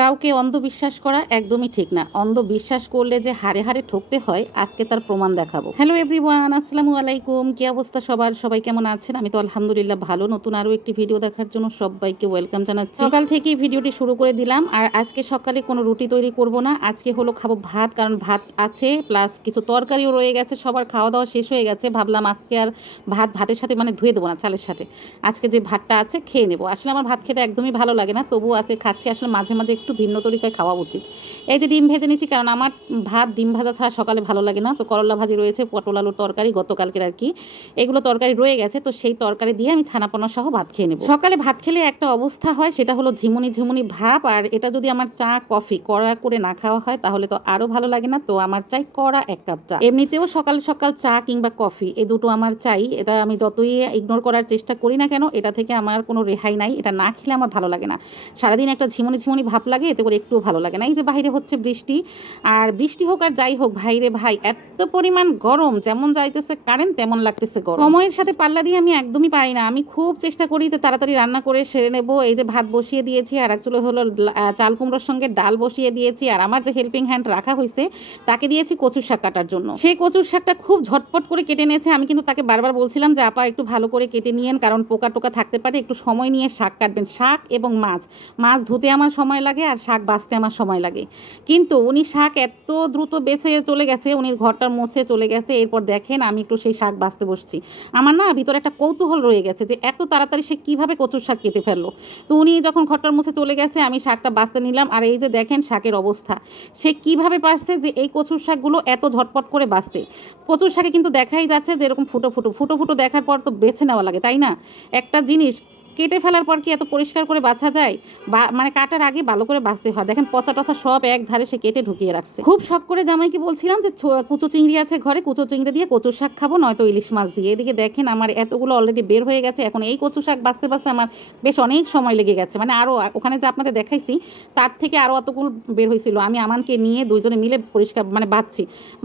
কাউকে অন্ধবিশ্বাস করা একদমই ঠিক না। অন্ধবিশ্বাস করলে যে হাড়ে হাড়ে ঠকতে হয়, আজকে তার প্রমাণ দেখাবো। হ্যালো এভরিওয়ান, আসসালামু আলাইকুম। কি অবস্থা সবার? সবাই কেমন আছেন? আমি তো আলহামদুলিল্লাহ ভালো। নতুন আরও একটি ভিডিও দেখার জন্য সবাইকে ওয়েলকাম জানাচ্ছি। সকাল থেকেই ভিডিওটি শুরু করে দিলাম। আর আজকে সকালে কোনো রুটি তৈরি করব না, আজকে হলো খাবো ভাত, কারণ ভাত আছে প্লাস কিছু তরকারিও রয়ে গেছে। সবার খাওয়া দাওয়া শেষ হয়ে গেছে, ভাবলাম আজকে আর ভাতের সাথে মানে ধুয়ে দেবো না, চালের সাথে আজকে যে ভাতটা আছে খেয়ে নেবো। আসলে আমার ভাত খেতে একদমই ভালো লাগে না, তবুও আজকে খাচ্ছি। আসলে মাঝে মাঝে একটু ভিন্ন তরিকায় খাওয়া উচিত। এই যে ডিম ভেজে নিচ্ছি, কারণ আমার ভাত ডিম ভাজা ছাড়া সকালে ভালো লাগে না। তো করলা ভাজি রয়েছে, পটল আলুর তরকারি গতকালকের আর কি, এগুলো তরকারি রয়ে গেছে। তো সেই তরকারি দিয়ে আমি ছানাপোনা সহ ভাত খেয়ে নেবো। সকালে ভাত খেলে একটা অবস্থা হয়, সেটা হলো ঝিমুনি ঝিমুনি ভাব। আর এটা যদি আমার চা কফি কড়া করে না খাওয়া হয় তাহলে তো আরও ভালো লাগে না। তো আমার চাই কড়া এক কাপ চা। এমনিতেও সকাল সকাল চা কিংবা কফি এই দুটো আমার চাই। এটা আমি যতই ইগনোর করার চেষ্টা করি না কেন, এটা থেকে আমার কোনো রেহাই নাই। এটা না খেলে আমার ভালো লাগে না, সারাদিন একটা ঝিমুনি ঝিমুনি ভাব লাগে, এতে করে একটুও ভালো লাগে না। এই যে বাইরে হচ্ছে বৃষ্টি, আর বৃষ্টি হোক আর যাই হোক, ভাইরে ভাই এত পরিমাণ গরম, যেমন যাইতেছে কারেন্ট তেমন লাগতেছে গরম। সময়ের সাথে পাল্লা দিয়ে আমি একদমই পারি না। আমি খুব চেষ্টা করি যে তাড়াতাড়ি রান্না করে সেরে নেব। এই যে ভাত বসিয়ে দিয়েছি, আর একচুলো হলো চাল কুমড়োর সঙ্গে ডাল বসিয়ে দিয়েছি। আর আমার যে হেল্পিং হ্যান্ড রাখা হয়েছে তাকে দিয়েছি কচুর শাক কাটার জন্য। সেই কচুর শাকটা খুব ঝটপট করে কেটে নিয়েছে। আমি কিন্তু তাকে বারবার বলছিলাম যে আপা একটু ভালো করে কেটে নিয়েন, কারণ পোকা টোকা থাকতে পারে, একটু সময় নিয়ে শাক কাটবেন। শাক এবং মাছ ধুতে আমার সময় লাগে, আর শাক বাছতে আমার সময় লাগে। কিন্তু উনি শাক এত দ্রুত বেছে চলে গেছে, উনি ঘরটার মুছে চলে গেছে। এরপর দেখেন আমি একটু সেই শাক বাছতে বসছি। আমার না ভিতরে একটা কৌতূহল রয়ে গেছে যে এত তাড়াতাড়ি সে কিভাবে কচুর শাক কেটে ফেললো। তো উনি যখন ঘরটার মুছে চলে গেছে, আমি শাকটা বাছতে নিলাম। আর এই যে দেখেন শাকের অবস্থা, সে কিভাবে পারছে যে এই কচুর শাকগুলো এত ঝটপট করে বাছতে। কচুর শাকে কিন্তু দেখাই যাচ্ছে যে এরকম ফুটো ফুটো ফুটো ফুটো দেখার পর তো বেছে নেওয়া লাগে, তাই না? একটা জিনিস কেটে ফেলার পর কি এত পরিষ্কার করে বাছা যায়? মানে কাটার আগে ভালো করে বাছতে হয়। দেখেন পচা টচা সব এক ধারে সে কেটে ঢুকিয়ে রাখছে। খুব শখ করে জামাইকে বলছিলাম যে কুচো চিংড়ি আছে ঘরে, কুচো চিংড়ি দিয়ে কচুর শাক খাবো, নয়তো ইলিশ মাছ দিয়ে। এদিকে দেখেন আমার এতগুলো অলরেডি বের হয়ে গেছে। এখন এই কচু শাক বাছতে বাছতে আমার বেশ অনেক সময় লেগে গেছে। মানে আরও ওখানে যে আপনাদের দেখাইছি তার থেকে আরও অতগুলো বের হয়েছিল। আমি আমানকে নিয়ে দুইজনে মিলে পরিষ্কার মানে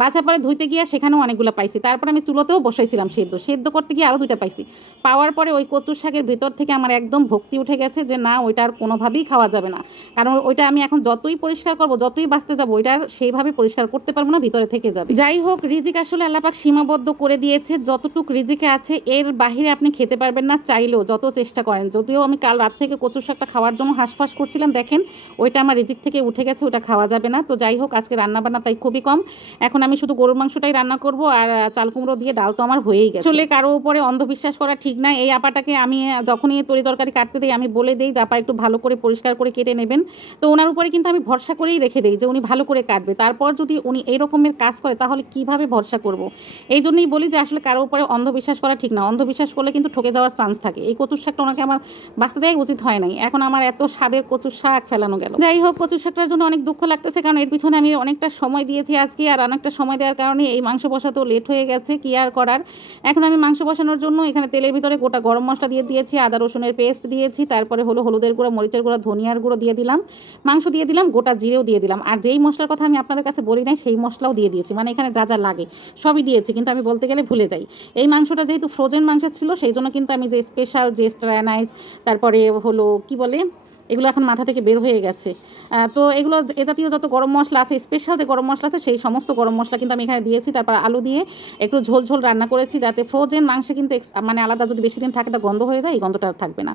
বাছার পরে ধুইতে গিয়ে সেখানেও অনেকগুলো পাইছি। তারপর আমি চুলোতেও বসাইছিলাম সেদ্ধ করতে গিয়ে আরও 2টা পাইছি। পাওয়ার পরে ওই কচুর শাকের ভিতর থেকে আমার একদম ভক্তি উঠে গেছে যে না, ওইটা আর কোনোভাবেই খাওয়া যাবে না। কারণ ওইটা আমি এখন যতই পরিষ্কার করবো, যতই বাঁচতে যাবো, ওইটা সেইভাবে পরিষ্কার করতে পারবো না, ভিতরে থেকে যাবে। যাই হোক, রিজিক আসলে আল্লাহ পাক সীমাবদ্ধ করে দিয়েছে। যতটুক রিজিকে আছে এর বাহিরে আপনি খেতে পারবেন না, চাইলেও যত চেষ্টা করেন। যদিও আমি কাল রাত থেকে কচুর শাকটা খাওয়ার জন্য হাঁসফাঁস করছিলাম, দেখেন ওইটা আমার রিজিক থেকে উঠে গেছে, ওটা খাওয়া যাবে না। তো যাই হোক, আজকে রান্নাবান্না তাই খুবই কম। এখন আমি শুধু গরুর মাংসটাই রান্না করব, আর চাল কুমড়ো দিয়ে ডাল তো আমার হয়েই গেছে। আসলে কারো উপরে অন্ধবিশ্বাস করা ঠিক না। এই আপাটাকে আমি যখনই তরি তরকারি কাটতে দিই আমি বলে দিই যে আপা একটু ভালো করে পরিষ্কার করে কেটে নেবেন। তো ওনার উপরে কিন্তু আমি ভরসা করেই রেখে দিই যে উনি ভালো করে কাটবে। তারপর যদি উনি এই রকমের কাজ করে তাহলে কিভাবে ভরসা করব? এই জন্যই বলি যে আসলে কারো উপরে অন্ধবিশ্বাস করা ঠিক না। অন্ধবিশ্বাস করলে কিন্তু ঠকে যাওয়ার চান্স থাকে। এই কচুর শাকটা ওনাকে আমার বাঁচতে দেওয়াই উচিত হয় নাই। এখন আমার এত স্বাদের কচুর শাক ফেলানো গেল। যাই হোক, কচুর শাকটার জন্য অনেক দুঃখ লাগতেছে, কারণ এর পিছনে আমি অনেকটা সময় দিয়েছি আজকে। আর অনেকটা সময় দেওয়ার কারণে এই মাংস বসাতেও লেট হয়ে গেছে, কি আর করার। এখন আমি মাংস বসানোর জন্য এখানে তেলের ভিতরে গোটা গরম মশলা দিয়ে দিয়েছি, আদা রসুনের পেস্ট দিয়েছি, তারপরে হলো হলুদের গুঁড়ো, মরিচের গুঁড়ো, ধনিয়ার গুঁড়ো দিয়ে দিলাম, মাংস দিয়ে দিলাম, গোটা জিরেও দিয়ে দিলাম। আর যেই মশলার কথা আমি আপনাদের কাছে বলি নাই সেই মশলাও দিয়ে দিয়েছি। মানে এখানে যা যা লাগে সবই দিয়েছি, কিন্তু আমি বলতে গেলে ভুলে যাই। এই মাংসটা যেহেতু ফ্রোজেন মাংস ছিল, সেই জন্য কিন্তু আমি যে স্পেশাল যে স্ট্রানাইজ, তারপরে হলো কি বলে, এগুলো এখন মাথা থেকে বের হয়ে গেছে। তো এগুলো এ জাতীয় যত গরম মশলা আছে, স্পেশাল যে গরম মশলা আছে, সেই সমস্ত গরম মশলা কিন্তু আমি এখানে দিয়েছি। তারপর আলু দিয়ে একটু ঝোল ঝোল রান্না করেছি, যাতে ফ্রোজেন মাংসে কিন্তু মানে আলাদা যদি বেশি দিন থাকে একটা গন্ধ হয়ে যায়, এই গন্ধটা আর থাকবে না।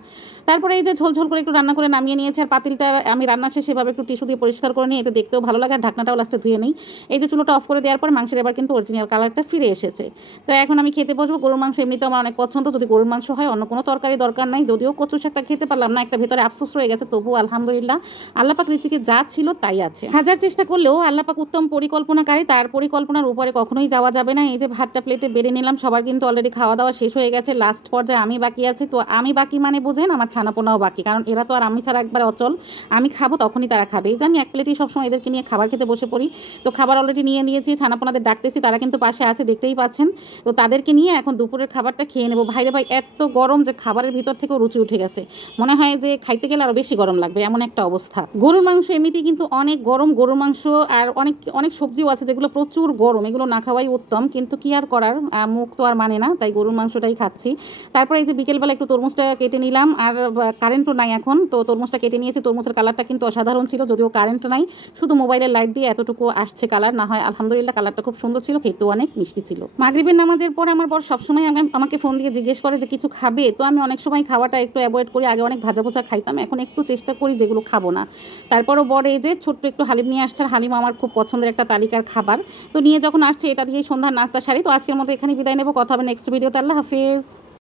তারপরে এই যে ঝোল ঝোল করে একটু রান্না করে নামিয়ে নিয়েছি। আর পাতিলটা আমি রান্না শেষে সেভাবে একটু টিস্যু দিয়ে পরিষ্কার করে নিই, এতে দেখতেও ভালো লাগে। আর ঢাকনাটাও লাস্টে ধুয়ে নিই। এই যে চুলোটা অফ করে দেওয়ার পর মাংসের এবার কিন্তু অরিজিনাল কালারটা ফিরে এসেছে। তো এখন আমি খেতে বসবো। গরুর মাংস এমনিতেও আমার অনেক পছন্দ। যদি গরুর মাংস হয় অন্য কোনো তরকারি দরকার নাই। যদিও কচু শাকটা খেতে পারলাম না, একটা ভেতরে আফসোস রয়ে গেছে, তবুও আলহামদুলিল্লাহ আল্লাহ পাক রিজিকে যা ছিল তাই আছে। হাজার চেষ্টা করলেও আল্লাহ পাক উত্তম পরিকল্পনাকারী, তার পরিকল্পনার উপরে কখনোই যাওয়া যাবে না। এই যে ভাতটা প্লেটে বেড়ে নিলাম, সবার কিন্তু অলরেডি খাওয়া দাওয়া শেষ হয়ে গেছে। লাস্ট পর্যায়ে আমি বাকি আছি। তো আমি বাকি মানে বুঝেন আমার ছানাপোনাও বাকি, কারণ এরা তো আর আমি ছাড়া একবার অচল। আমি খাবো তখনই তারা খাবে। এই যে আমি এক প্লেটেই সবসময় এদেরকে নিয়ে খাবার খেতে বসে পড়ি। তো খাবার অলরেডি নিয়ে নিয়েছি, ছানাপোনাদের ডাকতেছি, তারা কিন্তু পাশে আছে, দেখতেই পাচ্ছেন। তো তাদেরকে নিয়ে এখন দুপুরের খাবারটা খেয়ে নেবো। ভাইরে ভাই এত গরম যে খাবারের ভিতর থেকেও রুচি উঠে গেছে। মনে হয় যে খাইতে গেলে আরও বেশি বেশি গরম লাগবে, এমন একটা অবস্থা। গরুর মাংস এমনিতেই কিন্তু অনেক গরম, গরুর মাংস আর অনেক অনেক সবজিও আছে যেগুলো প্রচুর গরম, এগুলো না খাওয়াই উত্তম, কিন্তু কি আর করার, মুখ তো আর মানে না, তাই গরুর মাংসটাই খাচ্ছি। তারপরে এই যে বিকেলবেলা একটু তরমুজটা কেটে নিলাম, আর কারেন্টও নাই এখন, তো তরমুজটা কেটে নিয়েছি। তরমুজের কালারটা কিন্তু অসাধারণ ছিল, যদিও কারেন্ট নাই, শুধু মোবাইলের লাইট দিয়ে এতটুকু আসছে কালার, না হয় আলহামদুলিল্লাহ কালারটা খুব সুন্দর ছিল, খেতেও অনেক মিষ্টি ছিল। মাগরিবের নামাজের পর আমার বর সবসময় আমাকে ফোন দিয়ে জিজ্ঞেস করে যে কিছু খাবে, তো আমি অনেক সময় খাওয়াটা একটু অ্যাভয়েড করি। আগে অনেক ভাজা ভুজা খাইতাম, এখন একটু চেষ্টা করি যেগুলো খাবো না। তারপরও বর এই যে ছোট্ট একটু হালিম নিয়ে আসছে, আর হালিম আমার খুব পছন্দের একটা তালিকার খাবার, তো নিয়ে যখন আসছে এটা দিয়েই সন্ধ্যার নাস্তা সারি। তো আজকের মতো এখানে বিদায় নেবো, কথা হবে নেক্সট ভিডিওতে। আল্লাহ হাফিজ।